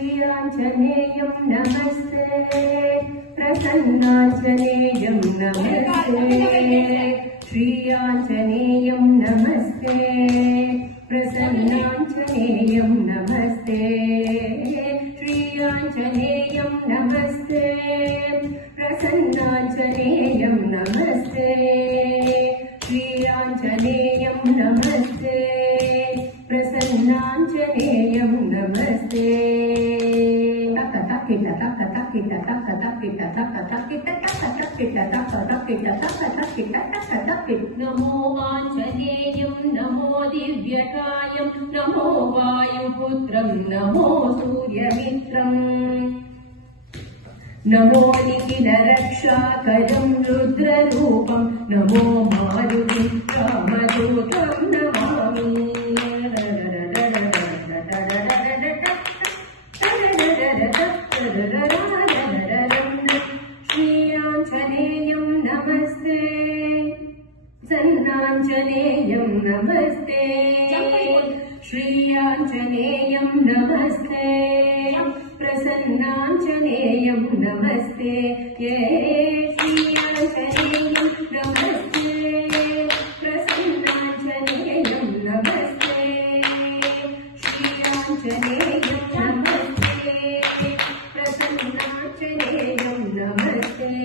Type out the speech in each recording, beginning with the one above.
श्रीयाञ्जनेयं नमस्ते प्रसन्नाञ्जनेयं नमस्ते श्रीयाञ्जनेयं नमस्ते प्रसन्नाञ्जनेयं नमस्ते श्रीयाञ्जनेयं नमस्ते प्रसन्नाञ्जनेयं नमस्ते श्रीयाञ्जनेयं नमस्ते प्रसन्नाञ्जनेयं नमस्ते नमो आञ्जनेयं नमो दिव्यकायं नमो वायुपुत्रं नमो सूर्यमित्रम् नमो निखिलरक्षाकरं रुद्ररूपं नमो मारुतिं रामदूतं नमामि श्रीयाञ्जनेयं नमस्ते प्रसन्नाञ्जनेयं नमस्ते श्रीयाञ्जनेयं नमस्ते प्रसन्नाञ्जनेयं नमस्ते श्रीयाञ्जनेयं नमस्ते प्रसन्नाञ्जनेयं नमस्ते श्रीयाञ्जनेयं नमस्ते प्रसन्नाञ्जनेयं नमस्ते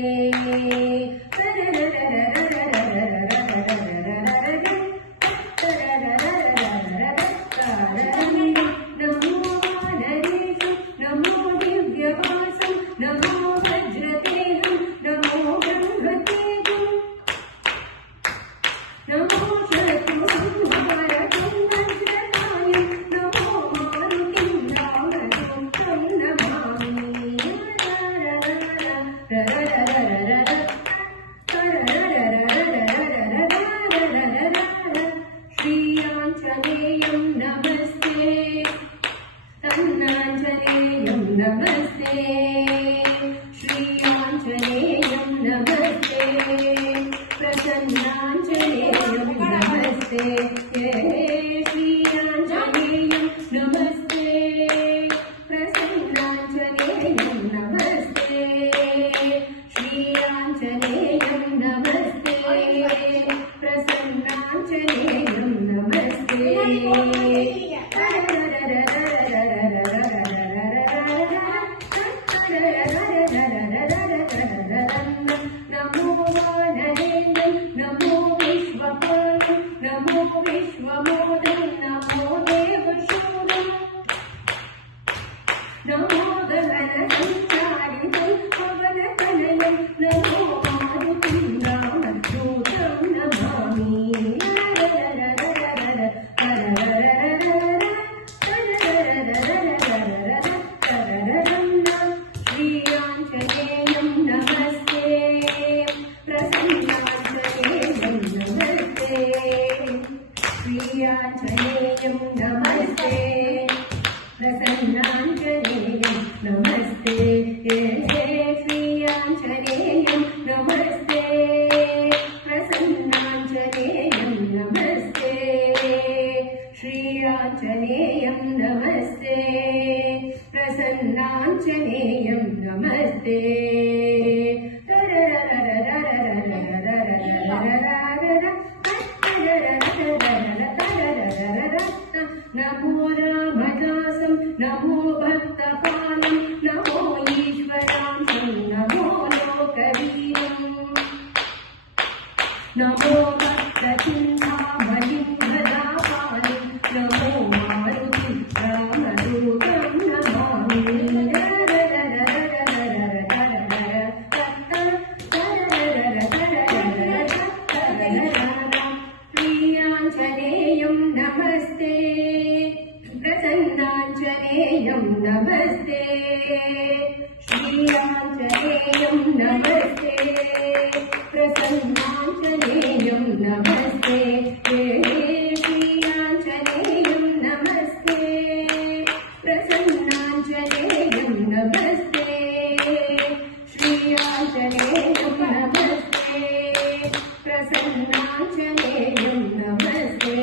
श्रीयाञ्जनेयं नमस्ते प्रसन्नाञ्जनेयं नमस्ते श्रीयाञ्जनेयं नमस्ते प्रसन्नाञ्जनेयं नमस्ते श्रीयाञ्जनेयं नमस्ते प्रसन्नाञ्जनेयं नमस्ते श्रीयाञ्जनेयं नमस्ते प्रसन्नाञ्जनेयं नमस्ते नमो वानरेन्द्रं नमो विश्वपालं नमो विश्वमोदं नमो देवशूरं नमो गगनसञ्चारितं पवनतनयं नमो मारुतिं रामदूतं नमामि श्रीयाञ्जनेयं नमस्ते प्रसन्नाञ्जनेयं नमस्ते श्रीयाञ्जनेयं नमस्ते प्रसन्नाञ्जनेयं नमस्ते श्रीयाञ्जनेयं नमस्ते प्रसन्नाञ्जनेयं नमस्ते श्रीयाञ्जनेयं नमस्ते प्रसन्नाञ्जनेयं नमस्ते नमो रामदासं नमो भक्तपालं नमो ईश्वरांशं नमो लोकवीरं नमो भक्तचिन्तामणिं भदापालं नमो मारुतिं रामदूतं नमामि श्रीयाञ्जनेयं नमस्ते प्रसन्नाञ्जनेयं नमस्ते श्रीयाञ्जनेयं नमस्ते प्रसन्नाञ्जनेयं नमस्ते श्रीयाञ्जनेयं नमस्ते प्रसन्नाञ्जनेयं नमस्ते श्रीयाञ्जनेयं नमस्ते प्रसन्नाञ्जनेयं नमस्ते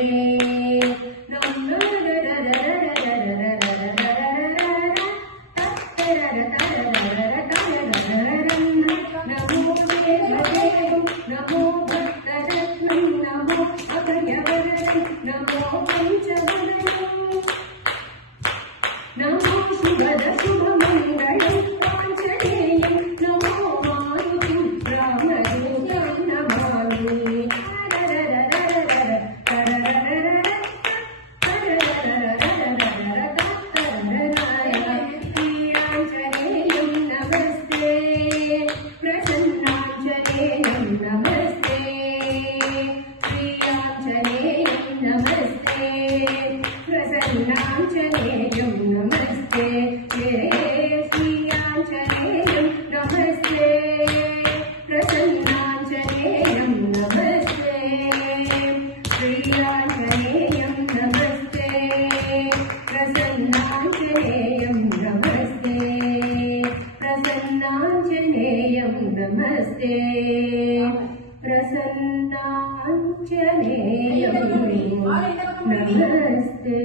नमो देवदेवं नमो भक्तरत्नं नमो अभयवरदं नमो पञ्चवदनं नमो शुभद शुभमङ्गलं काञ्चनेयं नमो मारुतिं रामदूतं नमामि श्रीयाञ्जनेयं नमस्ते प्रसन्नाञ्जनेयं नमस्ते श्रीयाञ्जनेयं नमस्ते प्रसन्नाञ्जनेयं नमस्ते श्रीयाञ्जनेयं नमस्ते प्रसन्नाञ्जनेयं नमस्ते श्रीयाञ्जनेयं नमस्ते प्रसन्नाञ्जनेयं नमस्ते प्रसन्नाञ्जनेयं नमस्ते प्रसन्नाञ्जनेयं नमस्ते